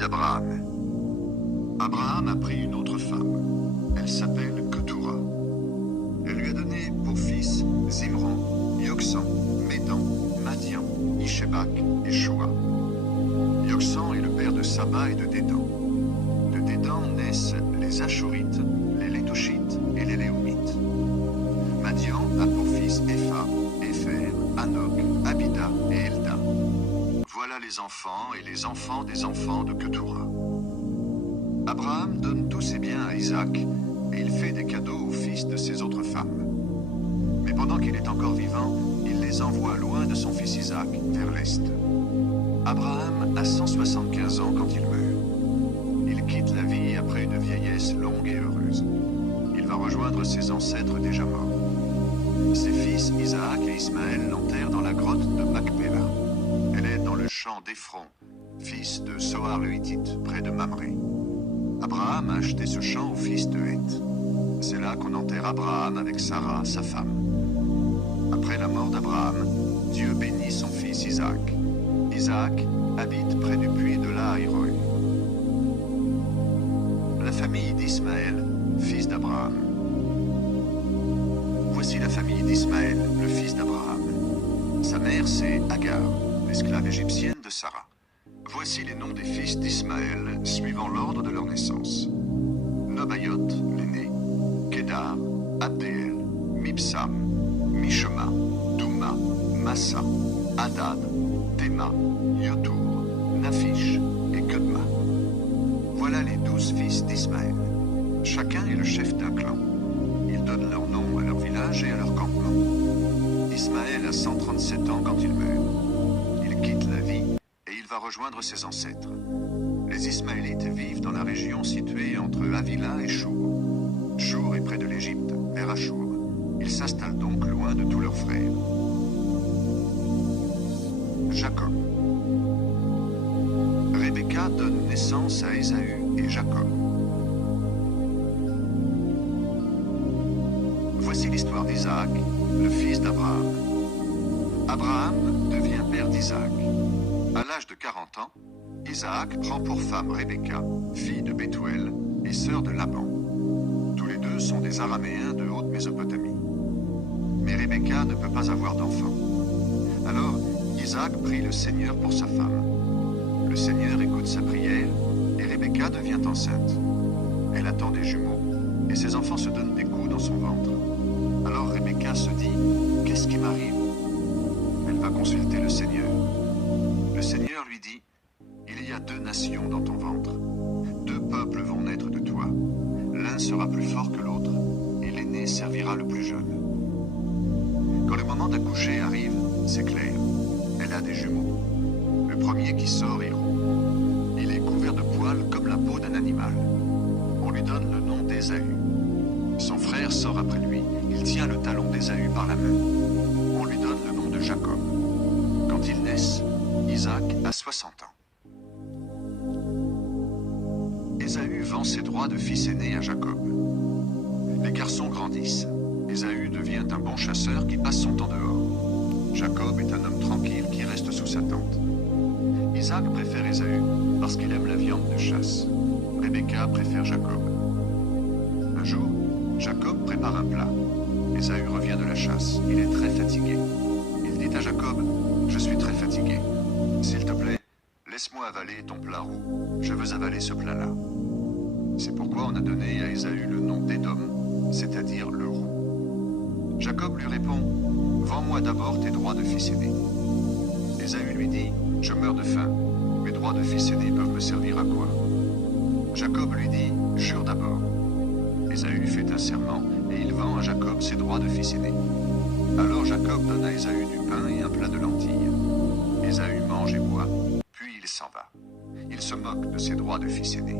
d'Abraham. Abraham a pris une autre femme. Elle s'appelle Ketura. Elle lui a donné pour fils Zimran, Yoksan, Médan, Madian, Ishébak et Shoa. Yoksan est le père de Saba et de Dédan. De Dédan naissent les Ashurites, les Létouchites et les Léomites. Madian a pour fils Épha, Épher, Hanok, Abida et Elda. Voilà les enfants et les enfants des enfants de Ketura. Abraham donne tous ses biens à Isaac et il fait des cadeaux aux fils de ses autres femmes. Mais pendant qu'il est encore vivant, il les envoie loin de son fils Isaac, vers l'est. Abraham a 175 ans quand il meurt. Il quitte la vie après une vieillesse longue et heureuse. Il va rejoindre ses ancêtres déjà morts. Ses fils Isaac et Ismaël l'enterrent dans la grotte de Macpéla. Elle est dans le champ d'Éphron, fils de Soar le Hittite, près de Mamré. Abraham a acheté ce champ au fils de Heth. C'est là qu'on enterre Abraham avec Sarah, sa femme. Après la mort d'Abraham, Dieu bénit son fils Isaac. Isaac habite près du puits de Lahaïroï. La famille d'Ismaël, fils d'Abraham. Voici la famille d'Ismaël, le fils d'Abraham. Sa mère, c'est Agar, l'esclave égyptienne de Sarah. Voici les noms des fils d'Ismaël, suivant l'ordre de leur naissance. Nobayot, l'aîné, Kédar, Abdéel, Mibsam, Mishema, Douma, Massa, Hadad, Théma, Yotour, Naphish et Kedma. Voilà les 12 fils d'Ismaël. Chacun est le chef d'un clan. Ils donnent leur nom à leur village et à leur campement. Ismaël a 137 ans quand il meurt. Il quitte la vie et il va rejoindre ses ancêtres. Les Ismaélites vivent dans la région située entre Havila et Chour. Chour est près de l'Égypte, vers Achour. Ils s'installent donc loin de tous leurs frères. Jacob. Rebecca donne naissance à Ésaü et Jacob. Voici l'histoire d'Isaac, le fils d'Abraham. Abraham devient père d'Isaac. À l'âge de 40 ans, Isaac prend pour femme Rebecca, fille de Bethuel et sœur de Laban. Tous les deux sont des Araméens de Haute-Mésopotamie. Mais Rebecca ne peut pas avoir d'enfant. Alors, Isaac prie le Seigneur pour sa femme. Le Seigneur écoute sa prière et Rebecca devient enceinte. Elle attend des jumeaux et ses enfants se donnent des coups dans son ventre. Alors Rebecca se dit « Qu'est-ce qui m'arrive ?» Elle va consulter le Seigneur. Le Seigneur lui dit « Il y a 2 nations dans ton ventre. 2 peuples vont naître de toi. L'un sera plus fort que l'autre et l'aîné servira le plus jeune. » Quand le moment d'accoucher arrive, c'est clair. Elle a des jumeaux. Le premier qui sort est roux. Il est couvert de poils comme la peau d'un animal. On lui donne le nom d'Ésaü. Son frère sort après lui. Il tient le talon d'Ésaü par la main. On lui donne le nom de Jacob. Quand ils naissent, Isaac a 60 ans. Ésaü vend ses droits de fils aîné à Jacob. Les garçons grandissent. Ésaü devient un bon chasseur qui passe son temps dehors. Jacob est un homme tranquille qui reste sous sa tente. Isaac préfère Ésaü parce qu'il aime la viande de chasse. Rebecca préfère Jacob. Un jour, Jacob prépare un plat. Ésaü revient de la chasse. Il est très fatigué. Il dit à Jacob, « Je suis très fatigué. S'il te plaît, laisse-moi avaler ton plat roux. Je veux avaler ce plat-là. » C'est pourquoi on a donné à Ésaü le nom d'Édom, c'est-à-dire le roux. Jacob lui répond, « Vends-moi d'abord tes droits de fils aîné. » Ésaü lui dit, « Je meurs de faim. Mes droits de fils aîné peuvent me servir à quoi ?» Jacob lui dit, « Jure d'abord. » Ésaü fait un serment et il vend à Jacob ses droits de fils aîné. Alors Jacob donne à Ésaü du pain et un plat de lentilles. Ésaü mange et boit, puis il s'en va. Il se moque de ses droits de fils aîné.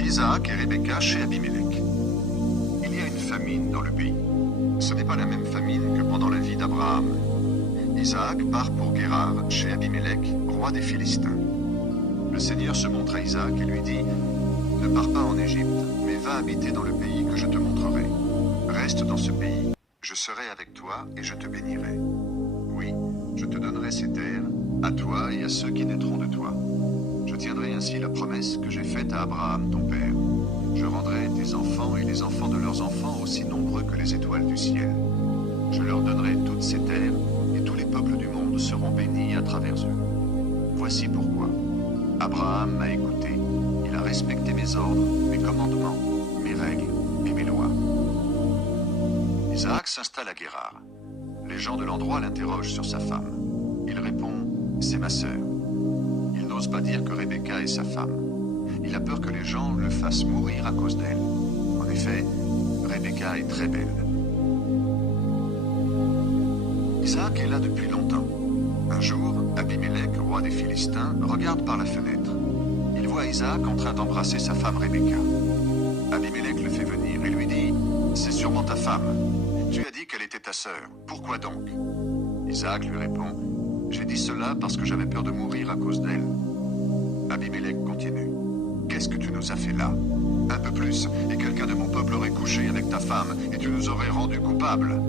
Isaac et Rebecca chez Abimelech. Il y a une famine dans le pays. Ce n'est pas la même famine que pendant la vie d'Abraham. Isaac part pour Guérar, chez Abimelech, roi des Philistins. Le Seigneur se montre à Isaac et lui dit « Ne pars pas en Égypte, mais va habiter dans le pays que je te montrerai. Reste dans ce pays Je serai avec toi et je te bénirai. Oui, je te donnerai ces terres, à toi et à ceux qui naîtront de toi. Je tiendrai ainsi la promesse que j'ai faite à Abraham, ton père. Je rendrai tes enfants et les enfants de leurs enfants aussi nombreux que les étoiles du ciel. Je leur donnerai toutes ces terres, et tous les peuples du monde seront bénis à travers eux. Voici pourquoi. Abraham m'a écouté, il a respecté mes ordres, mes commandements, mes règles et mes lois. Isaac s'installe à Guérar. Les gens de l'endroit l'interrogent sur sa femme. Il répond « C'est ma sœur ». Il n'ose pas dire que Rebecca est sa femme. Il a peur que les gens le fassent mourir à cause d'elle. En effet, Rebecca est très belle. Isaac est là depuis longtemps. Un jour, Abimelech, roi des Philistins, regarde par la fenêtre. Il voit Isaac en train d'embrasser sa femme Rebecca. Abimelech le fait venir et lui dit « C'est sûrement ta femme. Tu as dit qu'elle était ta sœur. Pourquoi donc ?» Isaac lui répond « J'ai dit cela parce que j'avais peur de mourir à cause d'elle. » Abimelech continue « Qu'est-ce que tu nous as fait là? Un peu plus, et quelqu'un de mon peuple aurait couché avec ta femme, et tu nous aurais rendus coupables. »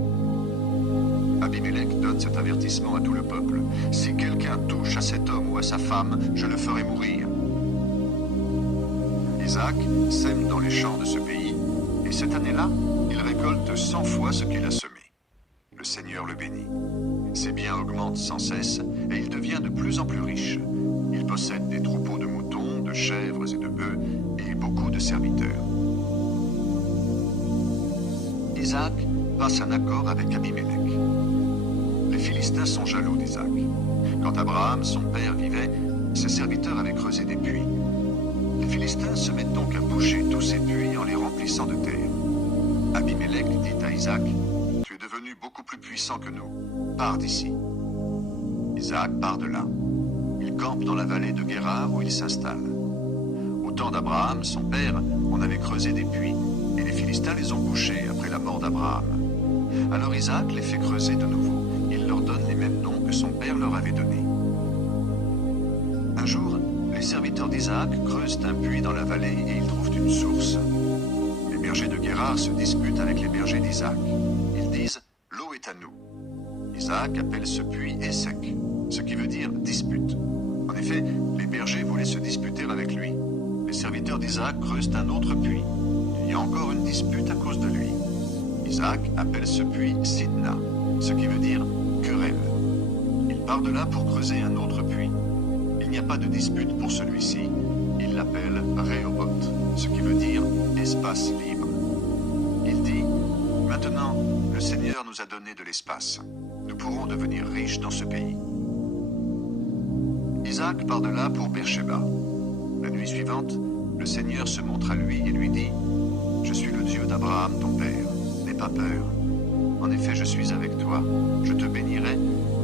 Abimelech donne cet avertissement à tout le peuple. « Si quelqu'un touche à cet homme ou à sa femme, je le ferai mourir. » Isaac sème dans les champs de ce pays, et cette année-là, il récolte 100 fois ce qu'il a semé. Le Seigneur le bénit. Ses biens augmentent sans cesse, et il devient de plus en plus riche. Il possède des troupeaux de moutons, de chèvres et de bœufs, et beaucoup de serviteurs. Isaac passe un accord avec Abimelech. Les Philistins sont jaloux d'Isaac. Quand Abraham, son père, vivait, ses serviteurs avaient creusé des puits. Les Philistins se mettent donc à boucher tous ces puits en les remplissant de terre. Abimelech dit à Isaac, « Tu es devenu beaucoup plus puissant que nous. Pars d'ici. » Isaac part de là. Il campe dans la vallée de Guérar où il s'installe. Au temps d'Abraham, son père, on avait creusé des puits, et les Philistins les ont bouchés après la mort d'Abraham. Alors Isaac les fait creuser de nouveau. Il leur donne les mêmes noms que son père leur avait donnés. Un jour, les serviteurs d'Isaac creusent un puits dans la vallée et ils trouvent une source. Les bergers de Guérar se disputent avec les bergers d'Isaac. Ils disent « L'eau est à nous ». Isaac appelle ce puits « Essek », ce qui veut dire « dispute ». En effet, les bergers voulaient se disputer avec lui. Les serviteurs d'Isaac creusent un autre puits. Il y a encore une dispute à cause de lui. Isaac appelle ce puits « Sidna », ce qui veut dire « querelle ». Il part de là pour creuser un autre puits. Il n'y a pas de dispute pour celui-ci. Il l'appelle Rehoboth, ce qui veut dire espace libre. Il dit, maintenant, le Seigneur nous a donné de l'espace. Nous pourrons devenir riches dans ce pays. Isaac part de là pour Beersheba. La nuit suivante, le Seigneur se montre à lui et lui dit, je suis le Dieu d'Abraham, ton père. N'aie pas peur. En effet, je suis avec toi. Je te bénirai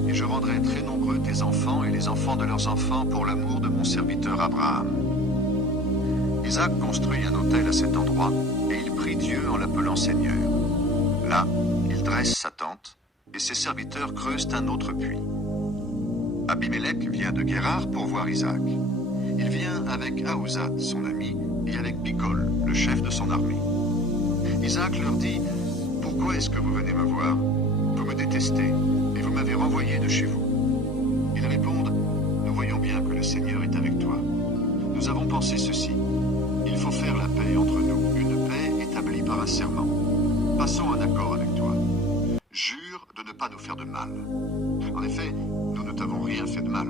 et je rendrai très nombreux tes enfants et les enfants de leurs enfants pour l'amour de mon serviteur Abraham. Isaac construit un autel à cet endroit et il prie Dieu en l'appelant Seigneur. Là, il dresse sa tente et ses serviteurs creusent un autre puits. Abimelech vient de Guérar pour voir Isaac. Il vient avec Ahuzat, son ami, et avec Picol, le chef de son armée. Isaac leur dit, « Pourquoi est-ce que vous venez me voir? Vous me détestez et vous m'avez renvoyé de chez vous. » Ils répondent, « Nous voyons bien que le Seigneur est avec toi. Nous avons pensé ceci. Il faut faire la paix entre nous, une paix établie par un serment. Passons un accord avec toi. Jure de ne pas nous faire de mal. En effet, nous ne t'avons rien fait de mal.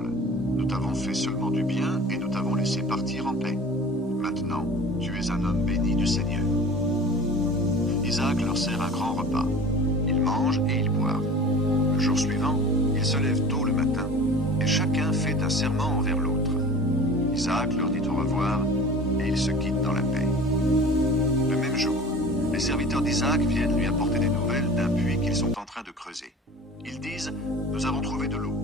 Nous t'avons fait seulement du bien et nous t'avons laissé partir en paix. Maintenant, tu es un homme béni du Seigneur. » Isaac leur sert un grand repas. Ils mangent et ils boivent. Le jour suivant, ils se lèvent tôt le matin et chacun fait un serment envers l'autre. Isaac leur dit au revoir et ils se quittent dans la paix. Le même jour, les serviteurs d'Isaac viennent lui apporter des nouvelles d'un puits qu'ils sont en train de creuser. Ils disent « Nous avons trouvé de l'eau ».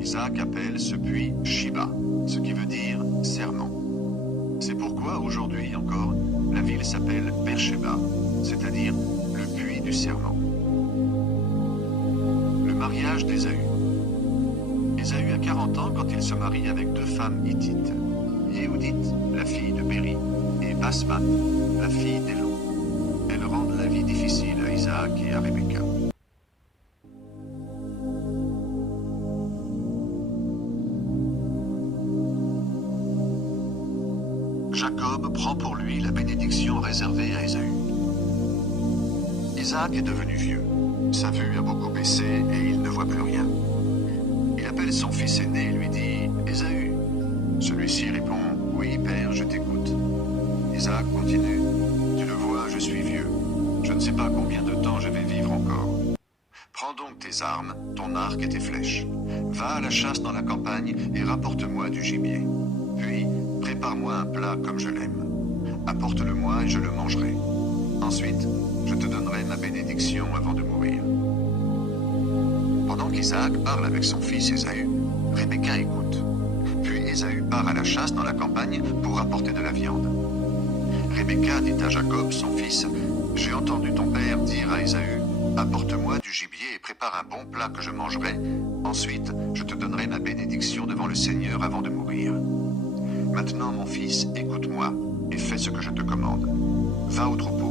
Isaac appelle ce puits Shiba, ce qui veut dire « serment ». C'est pourquoi aujourd'hui encore, la ville s'appelle Beersheba, c'est-à-dire le puits du serment. Le mariage d'Ésaü. Ésaü a 40 ans quand il se marie avec deux femmes hittites, Yehudit, la fille de Béri, et Basmat, la fille d'Élon. Elles rendent la vie difficile à Isaac et à Rebecca. prend pour lui la bénédiction réservée à Ésaü. Isaac est devenu vieux. Sa vue a beaucoup baissé et il ne voit plus rien. Il appelle son fils aîné et lui dit « Ésaü ». Celui-ci répond « Oui, père, je t'écoute ». Isaac continue « Tu le vois, je suis vieux. Je ne sais pas combien de temps je vais vivre encore. Prends donc tes armes, ton arc et tes flèches. Va à la chasse dans la campagne et rapporte-moi du gibier. Puis, prépare-moi un plat comme je l'aime. Apporte-le-moi et je le mangerai. Ensuite, je te donnerai ma bénédiction avant de mourir. » Pendant qu'Isaac parle avec son fils Ésaü, Rebecca écoute. Puis Ésaü part à la chasse dans la campagne pour apporter de la viande. Rebecca dit à Jacob, son fils, « J'ai entendu ton père dire à Ésaü, apporte-moi du gibier et prépare un bon plat que je mangerai. Ensuite, je te donnerai ma bénédiction devant le Seigneur avant de mourir. Maintenant, mon fils, écoute-moi et fais ce que je te commande. Va au troupeau,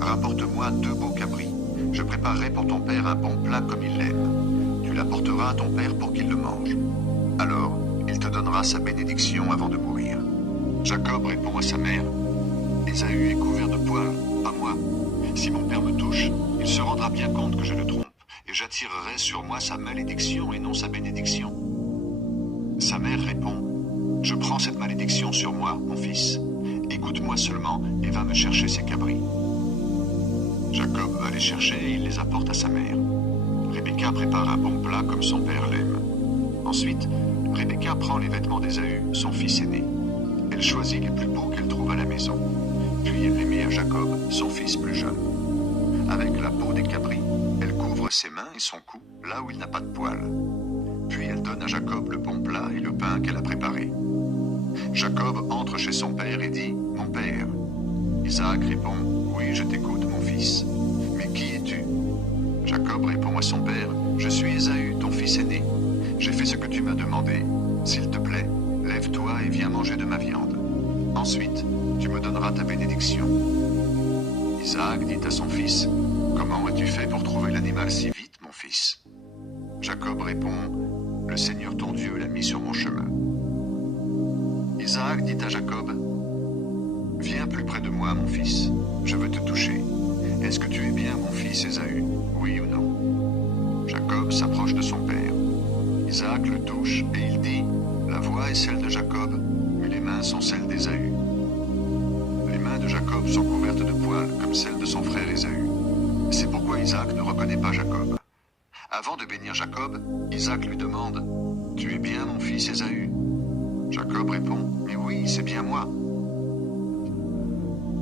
rapporte-moi 2 beaux cabris. Je préparerai pour ton père un bon plat comme il l'aime. Tu l'apporteras à ton père pour qu'il le mange. Alors, il te donnera sa bénédiction avant de mourir. » Jacob répond à sa mère, « Ésaü est couvert de poils, pas moi. Si mon père me touche, il se rendra bien compte que je le trompe, et j'attirerai sur moi sa malédiction et non sa bénédiction. » Sa mère répond, « Je prends cette malédiction sur moi, mon fils. Écoute-moi seulement et va me chercher ces cabris. » Jacob va les chercher et il les apporte à sa mère. Rebecca prépare un bon plat comme son père l'aime. Ensuite, Rebecca prend les vêtements d'Ésaü, son fils aîné. Elle choisit les plus beaux qu'elle trouve à la maison. Puis elle les met à Jacob, son fils plus jeune. Avec la peau des cabris, elle couvre ses mains et son cou, là où il n'a pas de poils. Puis elle donne à Jacob le bon plat et le pain qu'elle a préparé. Jacob entre chez son père et dit « Mon père ». Isaac répond « Oui, je t'écoute, mon fils. Mais qui es-tu » Jacob répond à son père « Je suis Ésaü, ton fils aîné. J'ai fait ce que tu m'as demandé. S'il te plaît, lève-toi et viens manger de ma viande. Ensuite, tu me donneras ta bénédiction. » Isaac dit à son fils « Comment as-tu fait pour trouver l'animal si vite, mon fils ?» Jacob répond « Le Seigneur ton Dieu l'a mis sur mon chemin. » Isaac dit à Jacob « Viens plus près de moi, mon fils. Je veux te toucher. Est-ce que tu es bien mon fils Ésaü, oui ou non ?» Jacob s'approche de son père. Isaac le touche et il dit « La voix est celle de Jacob, mais les mains sont celles d'Ésaü. » Les mains de Jacob sont couvertes de poils comme celles de son frère Ésaü. C'est pourquoi Isaac ne reconnaît pas Jacob. Avant de bénir Jacob, Isaac lui demande « Tu es bien mon fils Ésaü ?» Jacob répond « Mais oui, c'est bien moi. »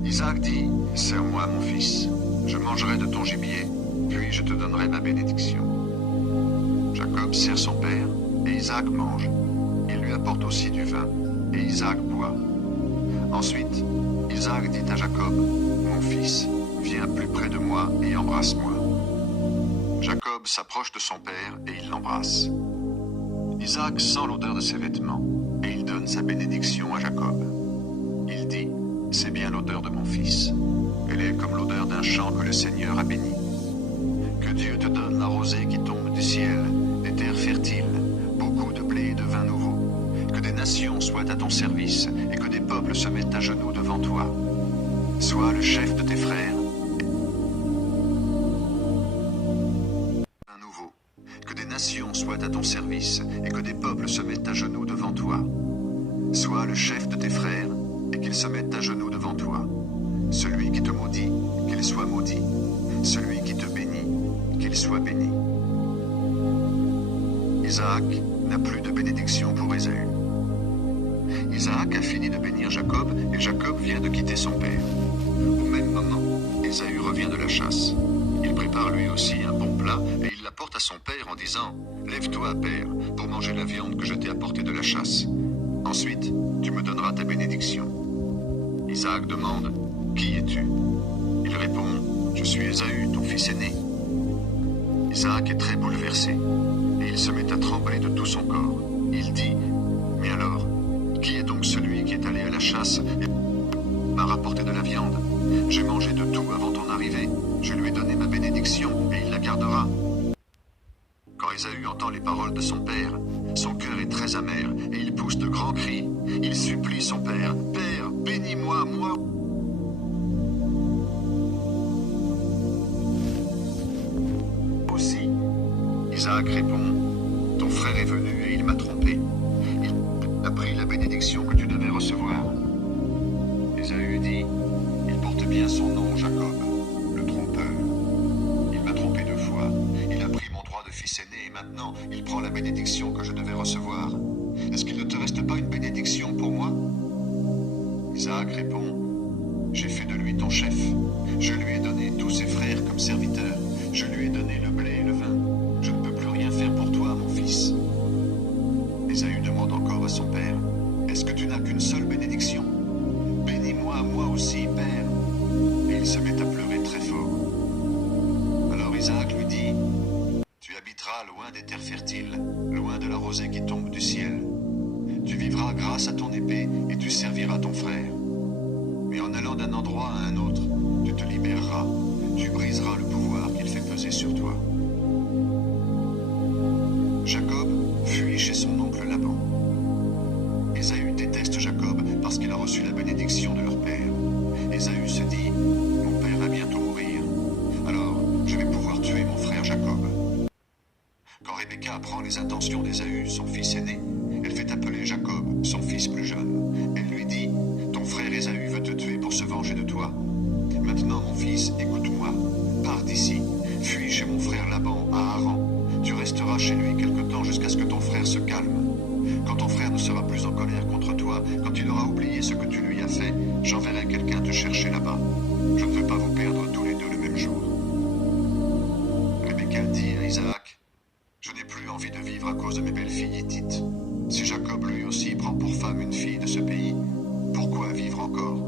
Isaac dit « Serre-moi mon fils, je mangerai de ton gibier, puis je te donnerai ma bénédiction. » Jacob serre son père, et Isaac mange. Il lui apporte aussi du vin, et Isaac boit. Ensuite, Isaac dit à Jacob « Mon fils, viens plus près de moi et embrasse-moi. » Jacob s'approche de son père et il l'embrasse. Isaac sent l'odeur de ses vêtements, et il donne sa bénédiction à Jacob. Il dit « C'est bien l'odeur de mon fils. Elle est comme l'odeur d'un champ que le Seigneur a béni. Que Dieu te donne la rosée qui tombe du ciel, des terres fertiles, beaucoup de blé et de vin nouveau. Que des nations soient à ton service et que des peuples se mettent à genoux devant toi. Sois le chef de tes frères. Vin nouveau. Que des nations soient à ton service et que des peuples se mettent à genoux devant toi. Sois le chef de tes frères et qu'ils se mettent à genoux devant toi. Celui qui te maudit, qu'il soit maudit. Celui qui te bénit, qu'il soit béni. » Isaac n'a plus de bénédiction pour Ésaü. Isaac a fini de bénir Jacob et Jacob vient de quitter son père. Au même moment, Ésaü revient de la chasse. Il prépare lui aussi un bon plat et il l'apporte à son père en disant « Lève-toi, père, pour manger la viande que je t'ai apportée de la chasse. Ensuite, tu me donneras ta bénédiction. » Isaac demande « Qui es-tu » Il répond « Je suis Ésaü, ton fils aîné. » Isaac est très bouleversé et il se met à trembler de tout son corps. Il dit « Mais alors, qui est donc celui qui est allé à la chasse et m'a rapporté de la viande? J'ai mangé de tout avant ton arrivée. Je lui ai donné ma bénédiction et il la gardera. » Quand Ésaü entend les paroles de son père, Son cœur est très amer et il pousse de grands cris. Il supplie son père. Père, bénis-moi, moi aussi. Isaac répond, ton frère est venu et il m'a trompé. Il a pris la bénédiction que tu devais recevoir. Ésaü dit, il porte bien son nom, Jacob, le trompeur. Il m'a trompé 2 fois. Il a pris mon droit de fils aîné et maintenant il prend la bénédiction que je devais recevoir. Est-ce qu'il ne te reste pas une bénédiction pour moi? Isaac répond, j'ai fait de lui ton chef. Je lui ai donné tous ses frères comme serviteurs. Je lui ai donné le blé et le vin. Je ne peux plus rien faire pour toi, mon fils. Ésaü demande encore à son père, est-ce que tu n'as qu'une seule bénédiction? Bénis-moi, moi aussi, père. Et il se met à pleurer très fort. Alors Isaac lui dit, tu habiteras loin des terres fertiles, loin de la rosée qui tombe du ciel. Tu vivras grâce à ton épée et tu serviras ton frère. Mais en allant d'un endroit à un autre, tu te libéreras, tu briseras le pouvoir qu'il fait peser sur toi. Jacob fuit chez son oncle Laban. Ésaü déteste Jacob parce qu'il a reçu la bénédiction de leur père. Ésaü se dit, mon père va bientôt mourir, alors je vais pouvoir tuer mon frère Jacob. Quand Rebecca apprend les intentions d'Ésaü, son fils aîné, elle fait appeler Jacob, son fils plus jeune. Elle lui dit, ton frère Ésaü veut te tuer pour se venger de toi. Maintenant, mon fils, écoute-moi. Pars d'ici, fuis chez mon frère Laban à Haran. Tu resteras chez lui quelque temps jusqu'à ce que ton frère se calme. Quand ton frère ne sera plus en colère contre toi, quand il aura oublié ce que tu lui as fait, j'enverrai quelqu'un te chercher là-bas. Je ne veux pas vous perdre tous les deux le même jour. Rebecca dit à Isaac, je n'ai plus envie de vivre à cause de mes belles-filles hittites. Si Jacob lui aussi prend pour femme une fille de ce pays, pourquoi vivre encore?